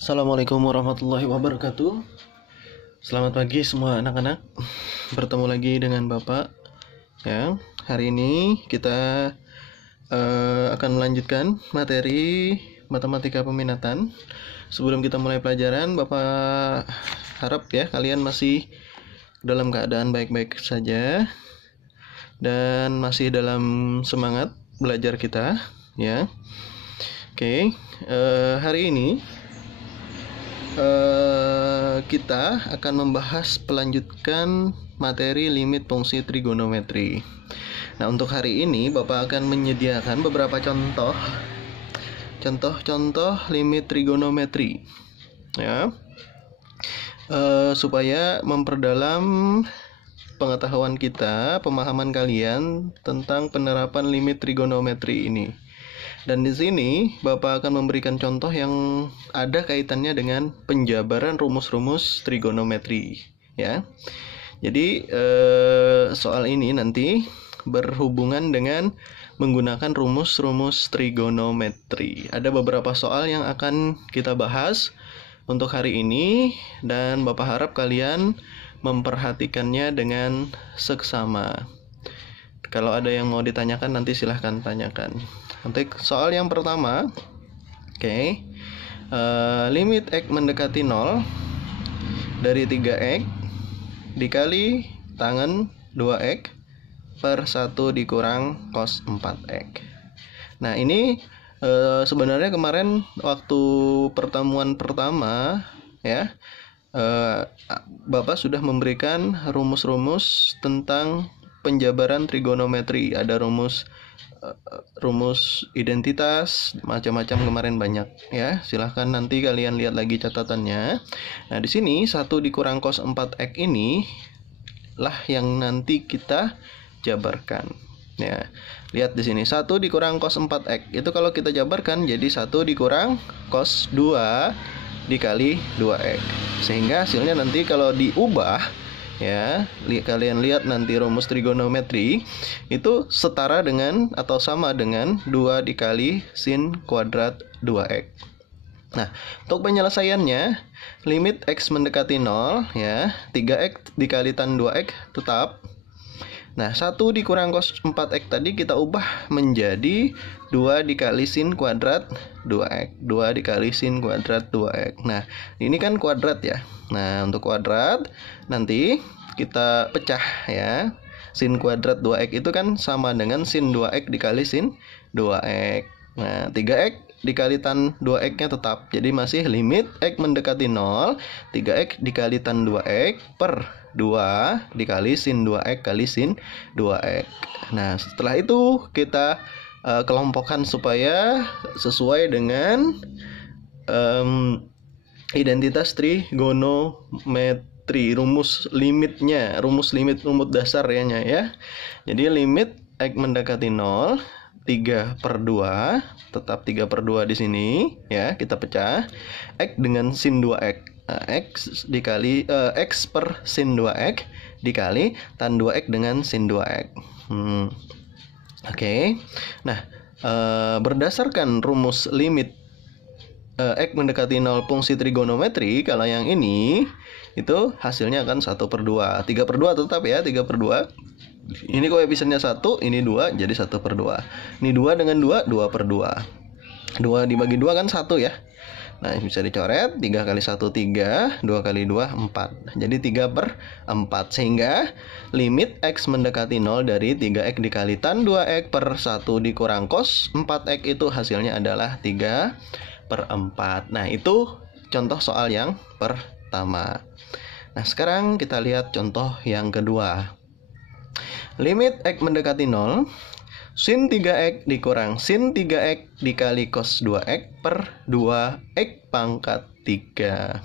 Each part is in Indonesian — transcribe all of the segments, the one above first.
Assalamualaikum warahmatullahi wabarakatuh. Selamat pagi semua anak-anak. Bertemu lagi dengan Bapak. Ya, hari ini kita akan melanjutkan materi matematika peminatan. Sebelum kita mulai pelajaran, Bapak harap ya kalian masih dalam keadaan baik-baik saja dan masih dalam semangat belajar kita. Ya, oke. Hari ini kita akan membahas pelanjutkan materi limit fungsi trigonometri. Nah, untuk hari ini Bapak akan menyediakan beberapa contoh limit trigonometri, ya, supaya memperdalam pengetahuan kita, pemahaman kalian tentang penerapan limit trigonometri ini. Dan di sini Bapak akan memberikan contoh yang ada kaitannya dengan penjabaran rumus-rumus trigonometri, ya. Jadi soal ini nanti berhubungan dengan menggunakan rumus-rumus trigonometri. Ada beberapa soal yang akan kita bahas untuk hari ini dan Bapak harap kalian memperhatikannya dengan seksama. Kalau ada yang mau ditanyakan nanti silahkan tanyakan. Untuk soal yang pertama, limit X mendekati 0 dari 3X dikali tangen 2X per 1 dikurang cos 4X. Nah, ini sebenarnya kemarin waktu pertemuan pertama, ya, Bapak sudah memberikan rumus-rumus tentang penjabaran trigonometri. Ada rumus identitas, macam-macam kemarin banyak, ya. Silahkan nanti kalian lihat lagi catatannya. Nah, di sini 1 dikurang cos 4x ini lah yang nanti kita jabarkan, ya. Lihat di sini 1 dikurang cos 4x itu kalau kita jabarkan jadi 1 dikurang cos 2 dikali 2x, sehingga hasilnya nanti kalau diubah, ya, kalian lihat nanti rumus trigonometri itu setara dengan atau sama dengan 2 dikali sin kuadrat 2x. Nah, untuk penyelesaiannya limit X mendekati 0, ya, 3x dikali tan 2x tetap. Nah, 1 dikurang cos 4x tadi kita ubah menjadi 2 dikali sin kuadrat 2x. 2 dikali sin kuadrat 2x. Nah, ini kan kuadrat, ya. Nah, untuk kuadrat nanti kita pecah, ya. Sin kuadrat 2x itu kan sama dengan sin 2x dikali sin 2x. Nah, 3x dikali tan 2x-nya tetap. Jadi masih limit X mendekati 0, 3x dikali tan 2x per 2 dikali sin 2x kali sin 2x. Nah, setelah itu kita kelompokkan supaya sesuai dengan identitas trigonometri, rumus limitnya, rumus dasar ya. Jadi limit X mendekati 0, 3 per 2, tetap 3 per 2 di sini, ya, kita pecah. X dengan sin 2x, X dikali X per sin 2x dikali tan 2x dengan sin 2x. Oke. Nah, berdasarkan rumus limit X mendekati 0 fungsi trigonometri, kalau yang ini itu hasilnya akan 1 per 2. 3 per 2 tetap, ya, 3 per 2. Ini koefisiennya 1, ini 2, jadi 1 per 2. Ini 2 dengan 2, 2 per 2. 2 dibagi 2 kan 1, ya. Nah, bisa dicoret, 3 kali 1, 3, 2 kali 2, 4. Jadi 3 per 4. Sehingga limit X mendekati 0 dari 3X dikali tan 2X per 1 dikurang cos 4X itu hasilnya adalah 3 per 4. Nah, itu contoh soal yang pertama. Nah, sekarang kita lihat contoh yang kedua. Limit X mendekati 0, sin 3X dikurang sin 3X dikali cos 2X per 2X pangkat 3.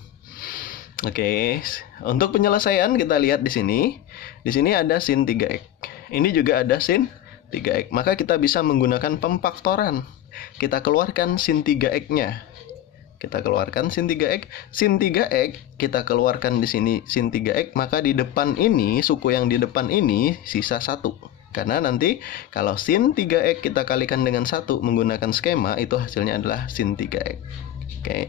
Oke, untuk penyelesaian kita lihat di sini. Di sini ada sin 3X. Ini juga ada sin 3X. Maka kita bisa menggunakan pemfaktoran. Kita keluarkan sin 3X-nya. Kita keluarkan sin 3x. Sin 3x kita keluarkan di sini sin 3x, maka di depan ini, suku yang di depan ini sisa 1. Karena nanti kalau sin 3x kita kalikan dengan 1 menggunakan skema, itu hasilnya adalah sin 3x. Oke.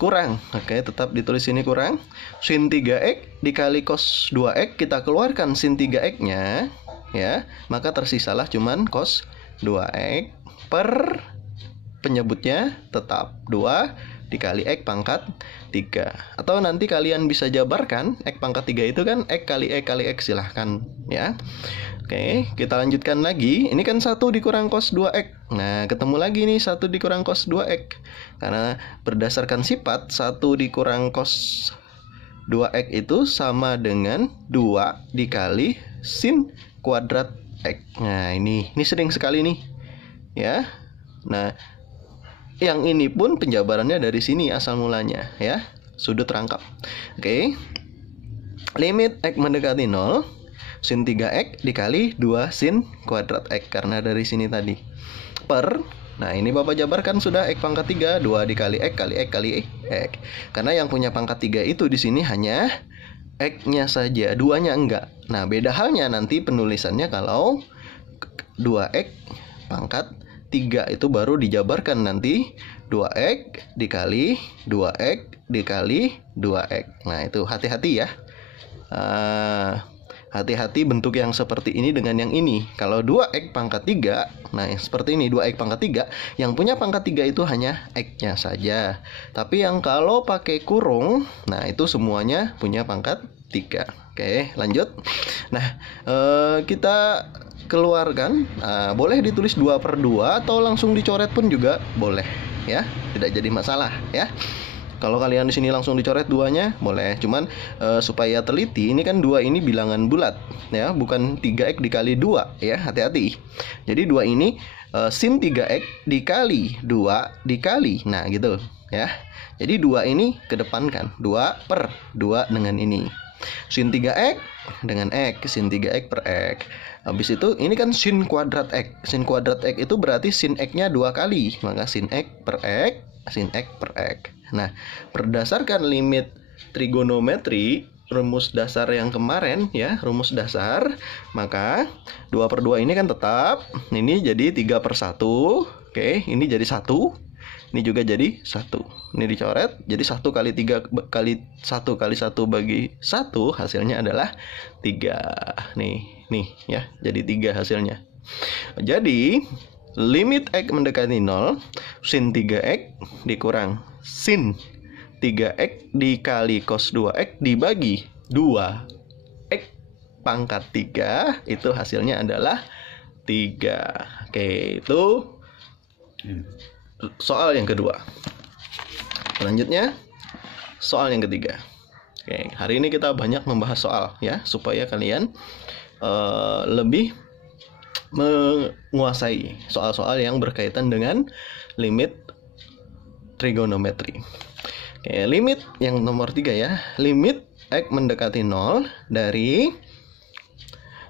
kurang. Oke, tetap ditulis ini kurang. Sin 3x dikali cos 2x, kita keluarkan sin 3x-nya ya, maka tersisalah cuman cos 2x per penyebutnya tetap 2 dikali x pangkat 3. Atau nanti kalian bisa jabarkan x pangkat 3 itu kan x kali x, silahkan ya. Oke, kita lanjutkan lagi. Ini kan 1 dikurang cos 2x. Nah, ketemu lagi nih 1 dikurang cos 2x. Karena berdasarkan sifat 1 dikurang cos 2x itu sama dengan 2 dikali sin kuadrat x. Nah, ini sering sekali nih ya. Nah, yang ini pun penjabarannya dari sini asal mulanya ya, sudut rangkap. Oke. Limit x mendekati 0, sin 3x dikali 2 sin kuadrat x, karena dari sini tadi. Per, nah ini Bapak jabarkan sudah x pangkat 3, 2 dikali x kali x kali x. Karena yang punya pangkat 3 itu di sini hanya x-nya saja, 2-nya enggak. Nah, beda halnya nanti penulisannya kalau 2x pangkat 3 itu baru dijabarkan nanti 2x dikali 2x dikali 2x. Nah, itu hati-hati ya. Hati-hati bentuk yang seperti ini dengan yang ini. Kalau 2x pangkat 3, nah seperti ini 2x pangkat 3, yang punya pangkat 3 itu hanya x-nya saja. Tapi yang kalau pakai kurung, nah itu semuanya punya pangkat 3. Oke, lanjut. Nah, kita keluarkan, boleh ditulis 2/2 atau langsung dicoret pun juga boleh ya, tidak jadi masalah ya. Kalau kalian di sini langsung dicoret 2-nya boleh, cuman supaya teliti, ini kan 2 ini bilangan bulat ya, bukan 3x dikali 2 ya, hati-hati. Jadi 2 ini sin 3x dikali 2 dikali, nah gitu ya. Jadi 2 ini kedepankan, 2/2 dengan ini. Sin 3x dengan x, sin 3x per x. Habis itu ini kan sin kuadrat x. Sin kuadrat x itu berarti sin x-nya 2 kali, maka sin x per x, sin x per x. Nah, berdasarkan limit trigonometri, rumus dasar yang kemarin ya, rumus dasar, maka 2/2 ini kan tetap, ini jadi 3/1. Oke, ini jadi 1. Ini juga jadi 1. Ini dicoret, jadi 1 kali 3 kali 1 kali 1 bagi 1, hasilnya adalah 3. Nih ya, jadi 3 hasilnya. Jadi limit x mendekati 0, sin 3x dikurang sin 3x dikali cos 2x dibagi 2x pangkat 3, itu hasilnya adalah 3. Oke, itu soal yang kedua. Selanjutnya soal yang ketiga. Oke, hari ini kita banyak membahas soal ya, supaya kalian lebih menguasai soal-soal yang berkaitan dengan limit trigonometri. Oke, limit yang nomor 3 ya. Limit x mendekati 0 dari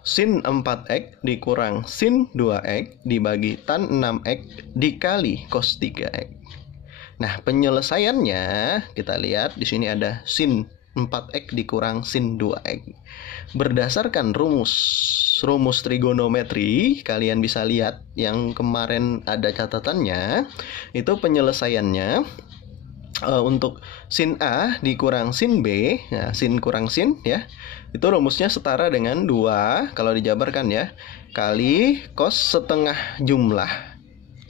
sin 4x dikurang sin 2x dibagi tan 6x dikali cos 3x. Nah, penyelesaiannya kita lihat di sini ada sin 4x dikurang sin 2x. Berdasarkan rumus trigonometri, kalian bisa lihat yang kemarin ada catatannya, itu penyelesaiannya untuk sin A dikurang sin B, nah sin kurang sin ya, itu rumusnya setara dengan 2 kalau dijabarkan ya, kali cos setengah jumlah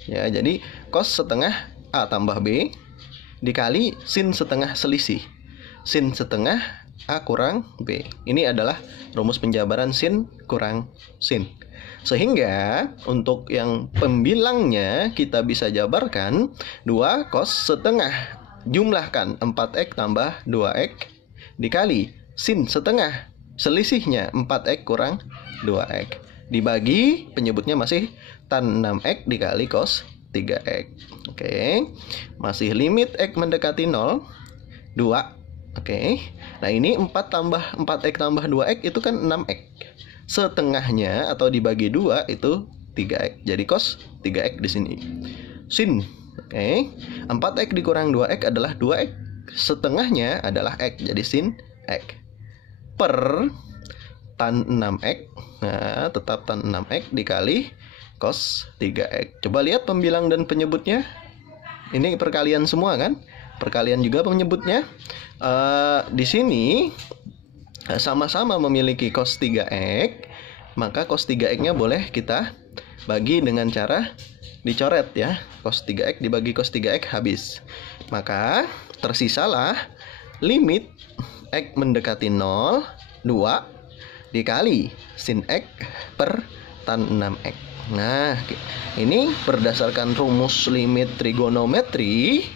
ya, jadi cos setengah A tambah B dikali sin setengah selisih, sin setengah A kurang B. Ini adalah rumus penjabaran sin kurang sin. Sehingga untuk yang pembilangnya kita bisa jabarkan 2 cos setengah jumlahkan 4x tambah 2x dikali sin setengah selisihnya 4x kurang 2x dibagi penyebutnya masih tan 6x dikali cos 3x. Oke, masih limit x mendekati 0 2. Oke, nah ini 4 tambah 4x tambah 2x itu kan 6x. Setengahnya atau dibagi 2 itu 3x. Jadi cos 3x di sini. Sin, oke, 4x dikurang 2x adalah 2x. Setengahnya adalah x, jadi sin x. Per tan 6x, nah tetap tan 6x dikali cos 3x. Coba lihat pembilang dan penyebutnya. Ini perkalian semua kan? perkalian juga menyebutnya. Di sini sama-sama memiliki cos 3x, maka cos 3x-nya boleh kita bagi dengan cara dicoret ya. Cos 3x dibagi cos 3x habis. Maka tersisalah limit x mendekati 0, 2 dikali sin x per tan 6x. Nah, ini berdasarkan rumus limit trigonometri.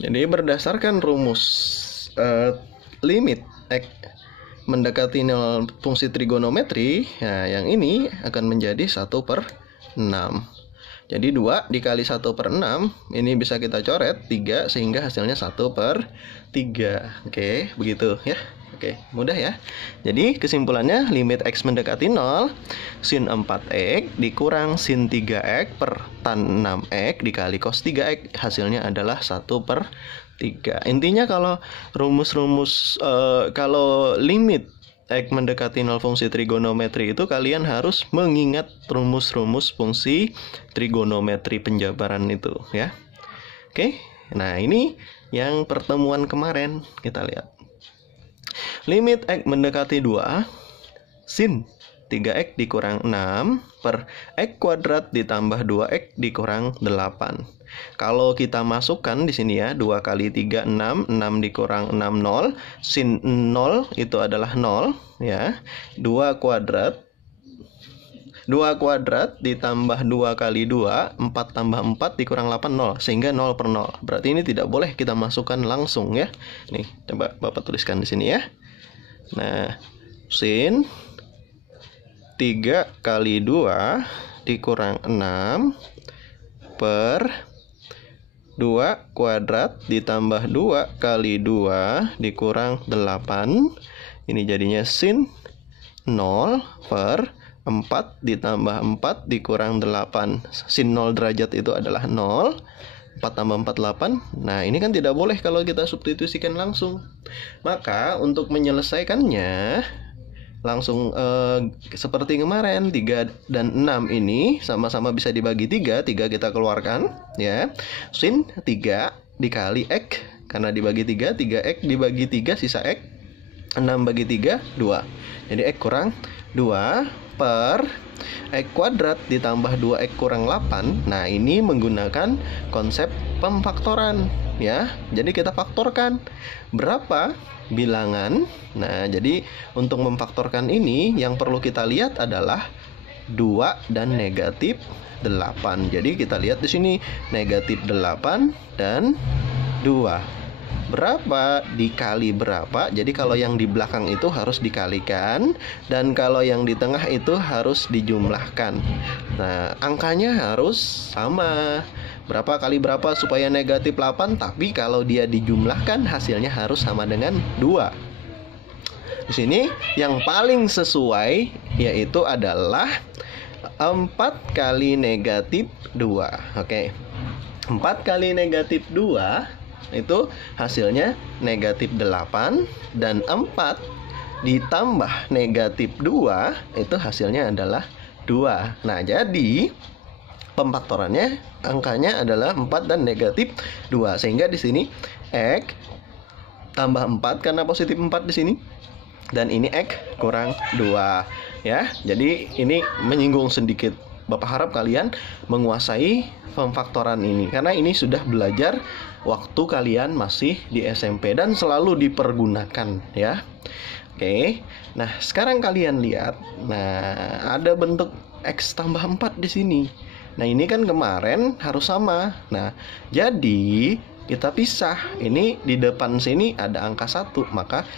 Jadi berdasarkan rumus limit x mendekati 0 fungsi trigonometri, nah yang ini akan menjadi 1/6. Jadi 2 dikali 1/6, ini bisa kita coret 3 sehingga hasilnya 1/3. Oke, begitu ya. Oke, mudah ya. Jadi kesimpulannya limit x mendekati 0, sin 4x dikurang sin 3x per tan 6x dikali cos 3x, hasilnya adalah 1/3. Intinya kalau kalau limit x mendekati 0 fungsi trigonometri itu kalian harus mengingat rumus-rumus fungsi trigonometri penjabaran itu ya. Oke. Nah, ini yang pertemuan kemarin kita lihat. Limit x mendekati 2, sin 3x dikurang 6 per x kuadrat ditambah 2x dikurang 8. Kalau kita masukkan di sini ya, 2 kali 3 6, 6 dikurang 6 0, sin 0 itu adalah 0 ya. 2 kuadrat ditambah 2 kali 2, 4 tambah 4 dikurang 8, 0. Sehingga 0/0. Berarti ini tidak boleh kita masukkan langsung ya. Nih, coba Bapak tuliskan di sini ya. Nah, sin 3 kali 2 dikurang 6 per 2 kuadrat ditambah 2 kali 2 dikurang 8. Ini jadinya sin 0 per 4 ditambah 4 dikurang 8. Sin 0 derajat itu adalah 0. 4 tambah 4, 8. Nah, ini kan tidak boleh kalau kita substitusikan langsung. Maka untuk menyelesaikannya langsung seperti kemarin, 3 dan 6 ini sama-sama bisa dibagi 3 kita keluarkan ya. Sin 3 dikali x, karena dibagi 3, 3x dibagi 3 sisa x, 6 bagi 3 2. Jadi x kurang 2 per x kuadrat ditambah 2x kurang 8. Nah, ini menggunakan konsep pemfaktoran ya. Jadi kita faktorkan berapa bilangan. Nah, jadi untuk memfaktorkan ini yang perlu kita lihat adalah 2 dan negatif 8. Jadi kita lihat di sini negatif 8 dan 2. Berapa dikali berapa? Jadi kalau yang di belakang itu harus dikalikan, dan kalau yang di tengah itu harus dijumlahkan. Nah, angkanya harus sama. Berapa kali berapa supaya negatif 8, tapi kalau dia dijumlahkan hasilnya harus sama dengan 2. Di sini yang paling sesuai yaitu adalah 4 kali negatif 2. Oke. 4 kali negatif 2 itu hasilnya negatif 8, dan 4 ditambah negatif 2 itu hasilnya adalah 2. Nah, jadi pemfaktorannya angkanya adalah 4 dan negatif 2. Sehingga di sini x tambah 4 karena positif 4 di sini, dan ini x kurang 2 ya. Jadi ini menyinggung sedikit. Bapak harap kalian menguasai pemfaktoran ini, karena ini sudah belajar waktu kalian masih di SMP dan selalu dipergunakan ya. Oke. Nah, sekarang kalian lihat. Nah, ada bentuk x tambah 4 di sini. Nah, ini kan kemarin harus sama. Nah, jadi kita pisah. Ini di depan sini ada angka 1, maka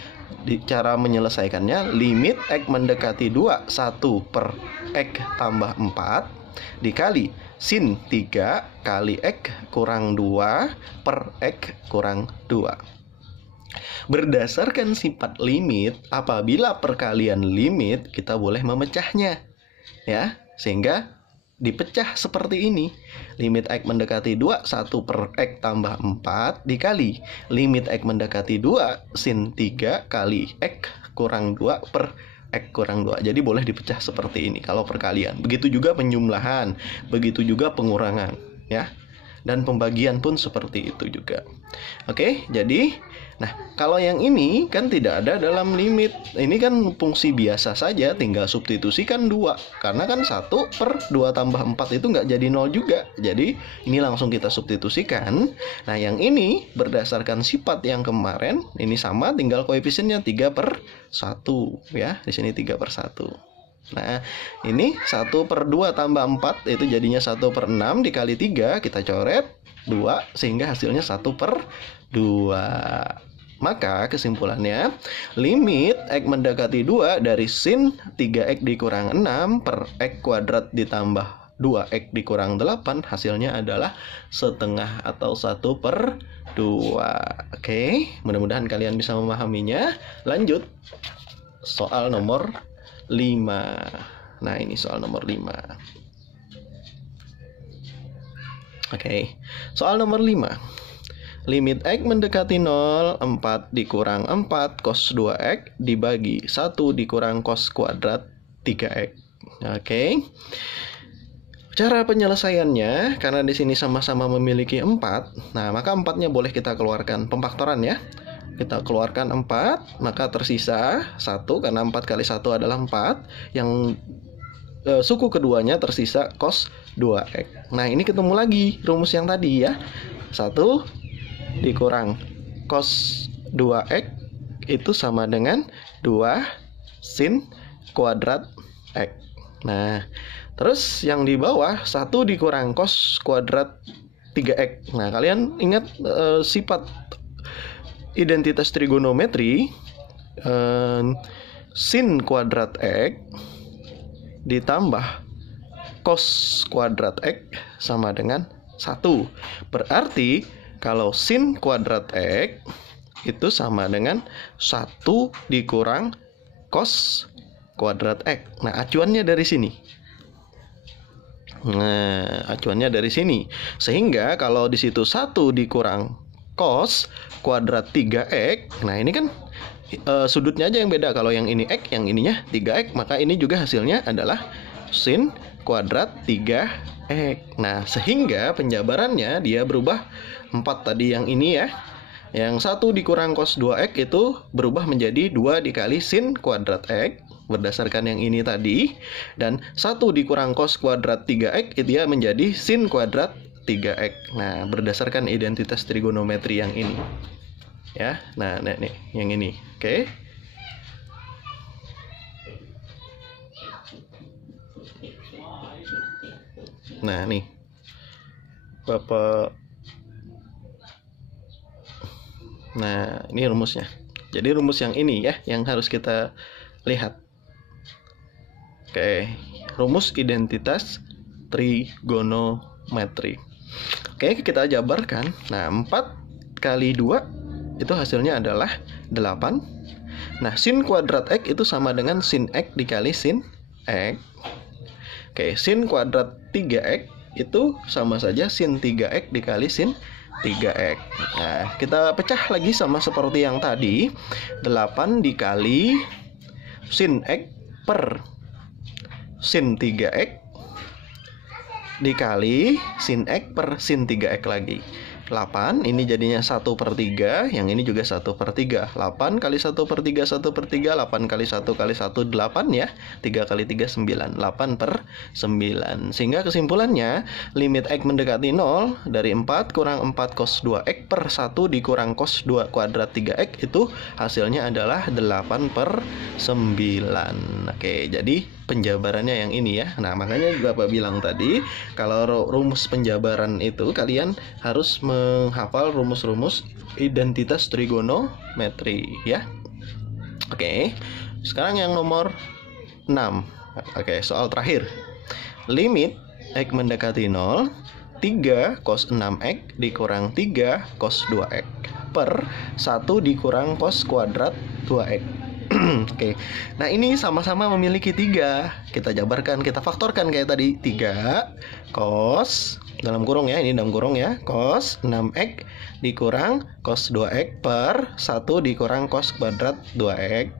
cara menyelesaikannya limit x mendekati 2, 1 per x tambah 4 dikali sin 3 kali x kurang 2 per x kurang 2. Berdasarkan sifat limit, apabila perkalian limit, kita boleh memecahnya ya, sehingga dipecah seperti ini. Limit x mendekati 2, 1 per x tambah 4 dikali limit x mendekati 2 sin 3 kali x kurang 2 per x kurang 2. Jadi boleh dipecah seperti ini kalau perkalian. Begitu juga penjumlahan, begitu juga pengurangan ya. dan pembagian pun seperti itu juga. Oke, jadi nah kalau yang ini kan tidak ada dalam limit. Ini kan fungsi biasa saja, tinggal substitusikan 2. Karena kan 1/2 tambah 4 itu nggak jadi 0 juga. Jadi ini langsung kita substitusikan. Nah yang ini berdasarkan sifat yang kemarin, ini sama, tinggal koefisiennya 3/1 ya. Di sini 3/1. Nah ini 1/2 tambah 4 itu jadinya 1/6 dikali 3, kita coret 2 sehingga hasilnya 1/2. Maka kesimpulannya, limit X mendekati 2 dari sin 3X dikurang 6 per X kuadrat ditambah 2X dikurang 8, hasilnya adalah setengah atau 1/2. Oke, mudah-mudahan kalian bisa memahaminya. Lanjut, soal nomor 5. Nah ini soal nomor 5. Oke, soal nomor 5. Limit X mendekati 0, 4 dikurang 4 cos 2X dibagi 1 dikurang cos kuadrat 3X. Oke. Cara penyelesaiannya, karena di sini sama-sama memiliki 4, nah maka 4-nya boleh kita keluarkan pemfaktoran ya. Kita keluarkan 4, maka tersisa 1, karena 4 kali 1 adalah 4. Yang suku keduanya tersisa cos 2X. Nah ini ketemu lagi rumus yang tadi ya. 1 dikurang cos 2X itu sama dengan 2 sin kuadrat X. Nah, terus yang di bawah 1 dikurang cos kuadrat 3X. Nah, kalian ingat sifat identitas trigonometri, sin kuadrat X ditambah cos kuadrat X sama dengan 1. Berarti kalau sin kuadrat X itu sama dengan 1 dikurang cos kuadrat X. Nah, acuannya dari sini. Sehingga kalau di situ 1 dikurang cos kuadrat 3X. Nah, ini kan sudutnya aja yang beda. Kalau yang ini X, yang ininya 3X, maka ini juga hasilnya adalah sin kuadrat 3X. Nah, sehingga penjabarannya dia berubah 4 tadi yang ini ya. Yang 1 dikurang cos 2X itu berubah menjadi 2 dikali sin kuadrat X berdasarkan yang ini tadi. Dan 1 dikurang cos kuadrat 3X itu ya menjadi sin kuadrat 3X. Nah, berdasarkan identitas trigonometri yang ini. Ya, nah nih yang ini. Oke. Nah, nih. Nah, ini rumusnya. Jadi rumus yang ini ya yang harus kita lihat. Oke, rumus identitas trigonometri. Oke, kita jabarkan. Nah, 4 kali 2 itu hasilnya adalah 8. Nah, sin kuadrat X itu sama dengan sin X dikali sin X. Oke, sin kuadrat 3X itu sama saja sin 3X dikali sin 3X. Nah, kita pecah lagi sama seperti yang tadi. 8 dikali sin X per sin 3X dikali sin X per sin 3X lagi. 8, ini jadinya 1/3, yang ini juga 1/3. 8 kali 1/3, 1/3, 8 kali 1 kali 1, 8 ya. 3 kali 3, 9, 8/9. Sehingga kesimpulannya, limit X mendekati 0 dari 4 kurang 4 cos 2X per 1 dikurang cos 2 kuadrat 3X itu hasilnya adalah 8/9. Oke, jadi penjabarannya yang ini ya. Nah, makanya Bapak bilang tadi, kalau rumus penjabaran itu kalian harus menghafal rumus-rumus identitas trigonometri ya. Oke. Sekarang yang nomor 6. Oke, soal terakhir. Limit X mendekati 0, 3 cos 6X dikurang 3 cos 2X per 1 dikurang cos kuadrat 2X. Oke. Nah, ini sama-sama memiliki 3. Kita jabarkan, kita faktorkan kayak tadi. 3 cos dalam kurung ya, ini dalam kurung ya, cos 6X dikurang cos 2X per 1 dikurang cos kuadrat 2X.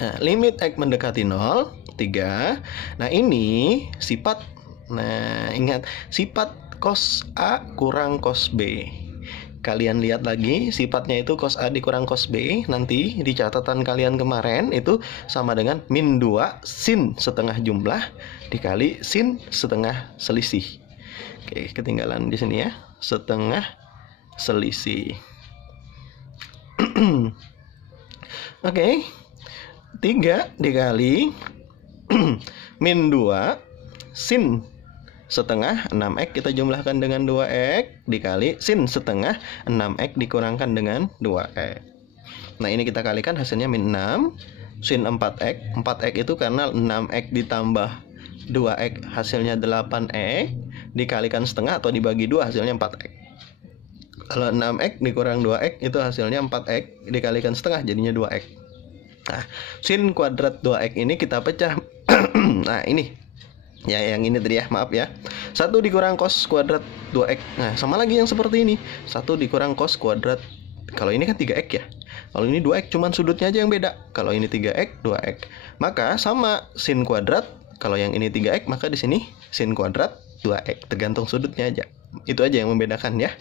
Nah, limit X mendekati 0, 3. Nah, ini sifat. Nah, ingat, sifat cos A kurang cos B. Kalian lihat lagi, sifatnya itu cos A dikurang cos B. Nanti di catatan kalian kemarin itu sama dengan min 2 sin setengah jumlah dikali sin setengah selisih. Oke, ketinggalan di sini ya, setengah selisih. Oke, 3 dikali min 2 sin setengah 6x kita jumlahkan dengan 2x dikali sin setengah 6x dikurangkan dengan 2x. Nah, ini kita kalikan hasilnya min 6 sin 4x. 4x itu karena 6x ditambah 2x hasilnya 8x dikalikan setengah atau dibagi 2 hasilnya 4x. Kalau 6x dikurang 2x itu hasilnya 4x dikalikan setengah jadinya 2x. Nah, sin kuadrat 2x ini kita pecah. Nah, ini ya, yang ini tadi ya, maaf ya. 1 dikurang cos kuadrat 2x. Nah, sama lagi yang seperti ini. 1 dikurang cos kuadrat. Kalau ini kan 3x ya. Kalau ini 2x, cuman sudutnya aja yang beda. Kalau ini 3x, 2x. Maka sama sin kuadrat. Kalau yang ini 3x, maka di sini sin kuadrat 2x. Tergantung sudutnya aja. Itu aja yang membedakan ya.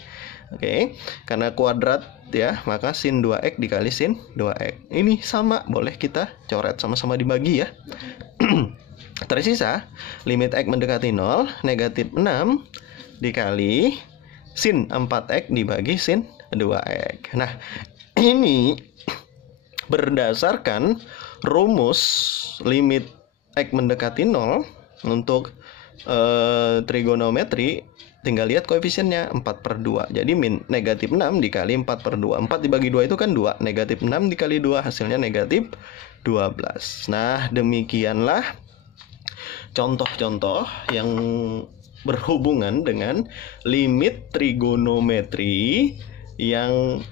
Oke, karena kuadrat ya, maka sin 2x dikali sin 2x. Ini sama, boleh kita coret sama-sama dibagi ya. Tersisa limit x mendekati 0 negatif 6 dikali sin 4x dibagi sin 2x. Nah, ini berdasarkan rumus limit x mendekati 0 untuk trigonometri. Tinggal lihat koefisiennya 4/2. Jadi min negatif 6 dikali 4/2. 4 dibagi 2 itu kan 2. Negatif 6 dikali 2 hasilnya negatif 12. Nah, demikianlah contoh-contoh yang berhubungan dengan limit trigonometri yang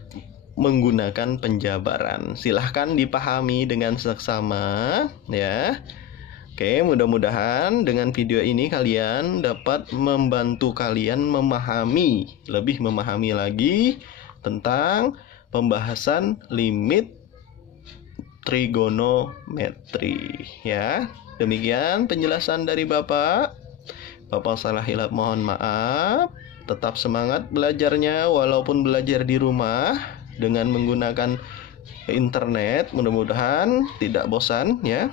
menggunakan penjabaran. Silahkan dipahami dengan seksama ya. Oke, mudah-mudahan dengan video ini kalian dapat membantu kalian lebih memahami lagi tentang pembahasan limit trigonometri ya. Demikian penjelasan dari Bapak. Bapak salah hilap mohon maaf. Tetap semangat belajarnya walaupun belajar di rumah dengan menggunakan internet. Mudah-mudahan tidak bosan ya.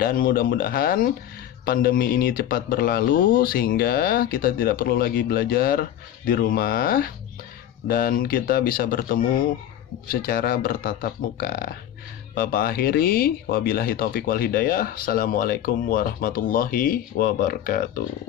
Dan mudah-mudahan pandemi ini cepat berlalu sehingga kita tidak perlu lagi belajar di rumah dan kita bisa bertemu secara bertatap muka. Bapak akhiri, wabillahi taufik wal hidayah. Assalamualaikum warahmatullahi wabarakatuh.